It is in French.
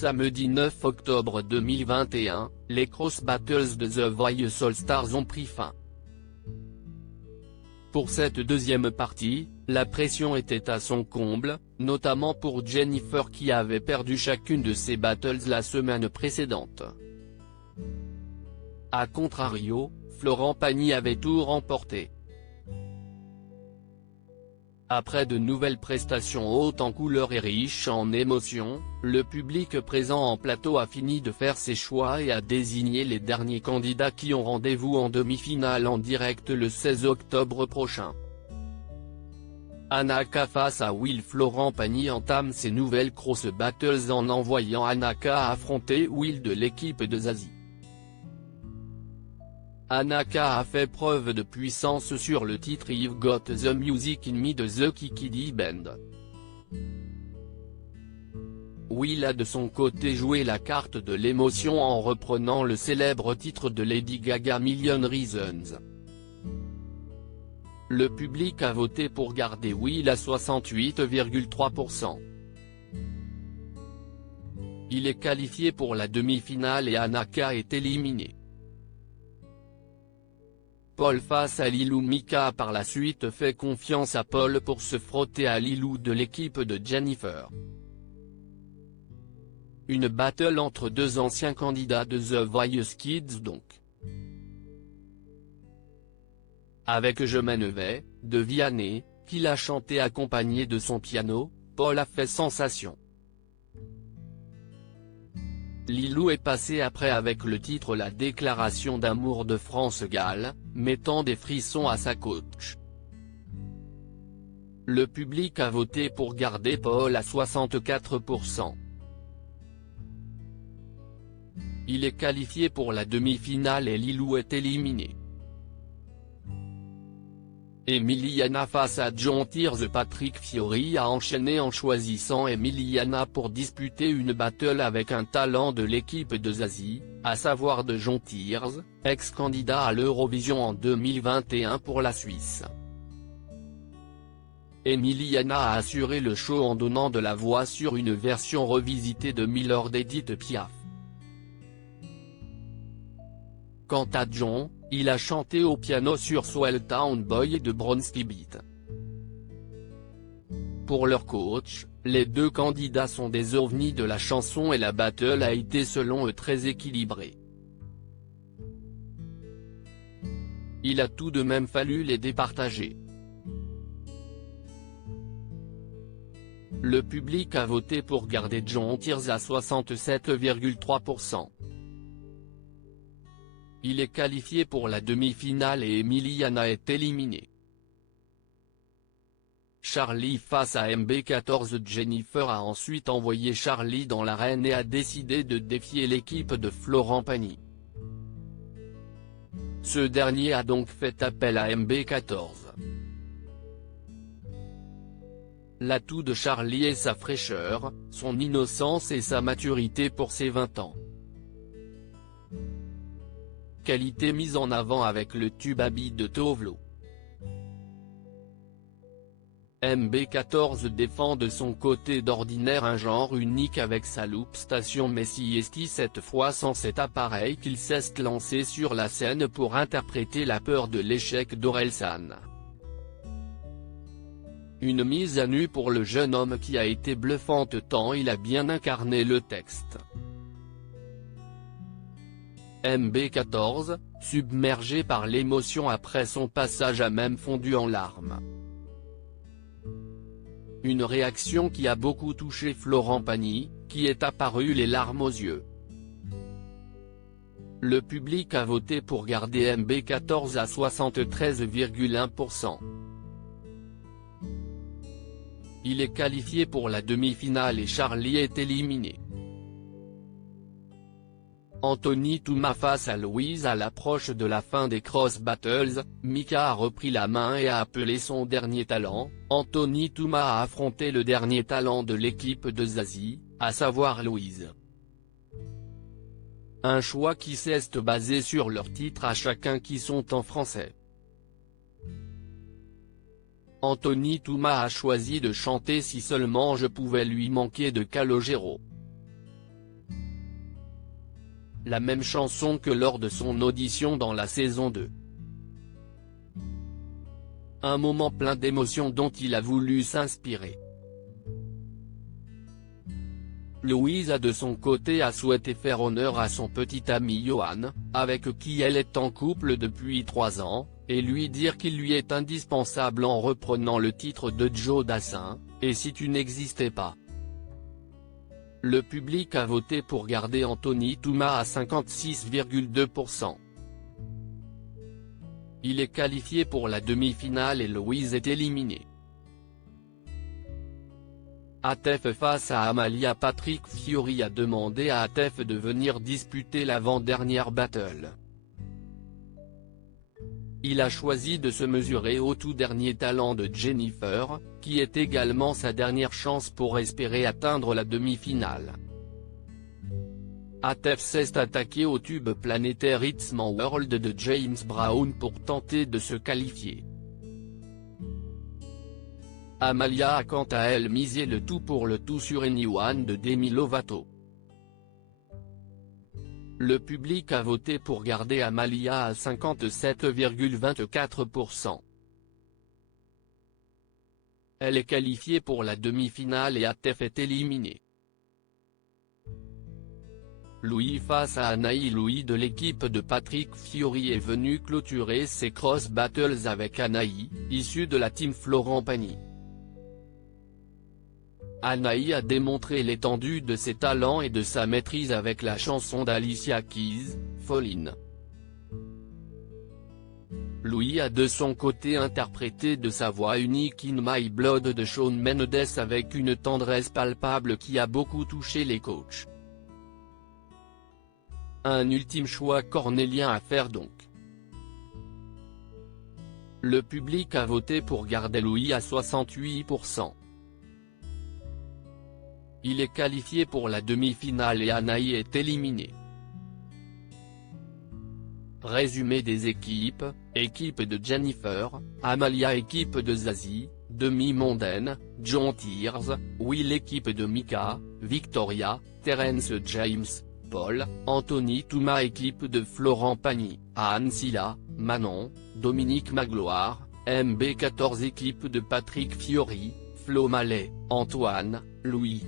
Samedi 9 octobre 2021, les Cross Battles de The Voice All Stars ont pris fin. Pour cette deuxième partie, la pression était à son comble, notamment pour Jennifer qui avait perdu chacune de ses battles la semaine précédente. A contrario, Florent Pagny avait tout remporté. Après de nouvelles prestations hautes en couleurs et riches en émotions, le public présent en plateau a fini de faire ses choix et a désigné les derniers candidats qui ont rendez-vous en demi-finale en direct le 16 octobre prochain. Anaka face à Will. Florent Pagny entame ses nouvelles Cross Battles en envoyant Anaka affronter Will de l'équipe de Zazie. Anaka a fait preuve de puissance sur le titre You've Got the Music in Me de The Kikidi Band. Will a de son côté joué la carte de l'émotion en reprenant le célèbre titre de Lady Gaga Million Reasons. Le public a voté pour garder Will à 68,3%. Il est qualifié pour la demi-finale et Anaka est éliminé. Paul face à Lilou. Mika a par la suite fait confiance à Paul pour se frotter à Lilou de l'équipe de Jennifer. Une battle entre deux anciens candidats de The Voice Kids donc. Avec Je m'en vais, de Vianney, qu'il a chanté accompagné de son piano, Paul a fait sensation. Lilou est passé après avec le titre La déclaration d'amour de France Gall, mettant des frissons à sa coach. Le public a voté pour garder Paul à 64%. Il est qualifié pour la demi-finale et Lilou est éliminé. Emiliana face à John Tears. Patrick Fiori a enchaîné en choisissant Emiliana pour disputer une battle avec un talent de l'équipe de Zazie, à savoir de John Tears, ex-candidat à l'Eurovision en 2021 pour la Suisse. Emiliana a assuré le show en donnant de la voix sur une version revisitée de Milord d'Edith Piaf. Quant à John, il a chanté au piano sur Swell Town Boy de Bronski Beat. Pour leur coach, les deux candidats sont des ovnis de la chanson et la battle a été selon eux très équilibrée. Il a tout de même fallu les départager. Le public a voté pour garder John Tears à 67,3%. Il est qualifié pour la demi-finale et Emiliana est éliminé. Charlie face à MB14. Jennifer a ensuite envoyé Charlie dans l'arène et a décidé de défier l'équipe de Florent Pagny. Ce dernier a donc fait appel à MB14. L'atout de Charlie est sa fraîcheur, son innocence et sa maturité pour ses 20 ans. Qualité mise en avant avec le tube Habit de Tovlo. MB14 défend de son côté d'ordinaire un genre unique avec sa loop station Messi Esti, cette fois sans cet appareil qu'il s'est lancé sur la scène pour interpréter la peur de l'échec d'Orelsan. Une mise à nu pour le jeune homme qui a été bluffante tant il a bien incarné le texte. MB14, submergé par l'émotion après son passage a même fondu en larmes. Une réaction qui a beaucoup touché Florent Pagny, qui est apparu les larmes aux yeux. Le public a voté pour garder MB14 à 73,1%. Il est qualifié pour la demi-finale et Charlie est éliminé. Anthony Touma face à Louise. À l'approche de la fin des Cross Battles, Mika a repris la main et a appelé son dernier talent. Anthony Touma a affronté le dernier talent de l'équipe de Zazie, à savoir Louise. Un choix qui s'est basé sur leurs titres à chacun qui sont en français. Anthony Touma a choisi de chanter Si seulement je pouvais lui manquer de Calogero. la même chanson que lors de son audition dans la saison 2. Un moment plein d'émotions dont il a voulu s'inspirer. Louise de son côté a souhaité faire honneur à son petit ami Yohan, avec qui elle est en couple depuis 3 ans, et lui dire qu'il lui est indispensable en reprenant le titre de Joe Dassin, « Et si tu n'existais pas ». Le public a voté pour garder Anthony Touma à 56,2%. Il est qualifié pour la demi-finale et Louise est éliminée. Atef face à Amalia. Patrick Fiori a demandé à Atef de venir disputer l'avant-dernière battle. Il a choisi de se mesurer au tout dernier talent de Jennifer, qui est également sa dernière chance pour espérer atteindre la demi-finale. Atef s'est attaqué au tube planétaire It's My World de James Brown pour tenter de se qualifier. Amalia a quant à elle misé le tout pour le tout sur Anyone de Demi Lovato. Le public a voté pour garder Amalia à 57,24%. Elle est qualifiée pour la demi-finale et Atef est éliminé. Louis face à Anaï. Louis de l'équipe de Patrick Fiori est venu clôturer ses cross battles avec Anaï, issue de la team Florent Pagny. Anaï a démontré l'étendue de ses talents et de sa maîtrise avec la chanson d'Alicia Keys, Fall In. Louis a de son côté interprété de sa voix unique In My Blood de Shawn Mendes avec une tendresse palpable qui a beaucoup touché les coachs. Un ultime choix cornélien à faire donc. Le public a voté pour garder Louis à 68%. Il est qualifié pour la demi-finale et Anaï est éliminé. Résumé des équipes: équipe de Jennifer, Amalia, équipe de Zazie, demi-mondaine, John Tears, Will, équipe de Mika, Victoria, Terence James, Paul, Anthony Touma, équipe de Florent Pagny, Anne Silla, Manon, Dominique Magloire, MB14, équipe de Patrick Fiori, Flo Mallet, Antoine, Louis.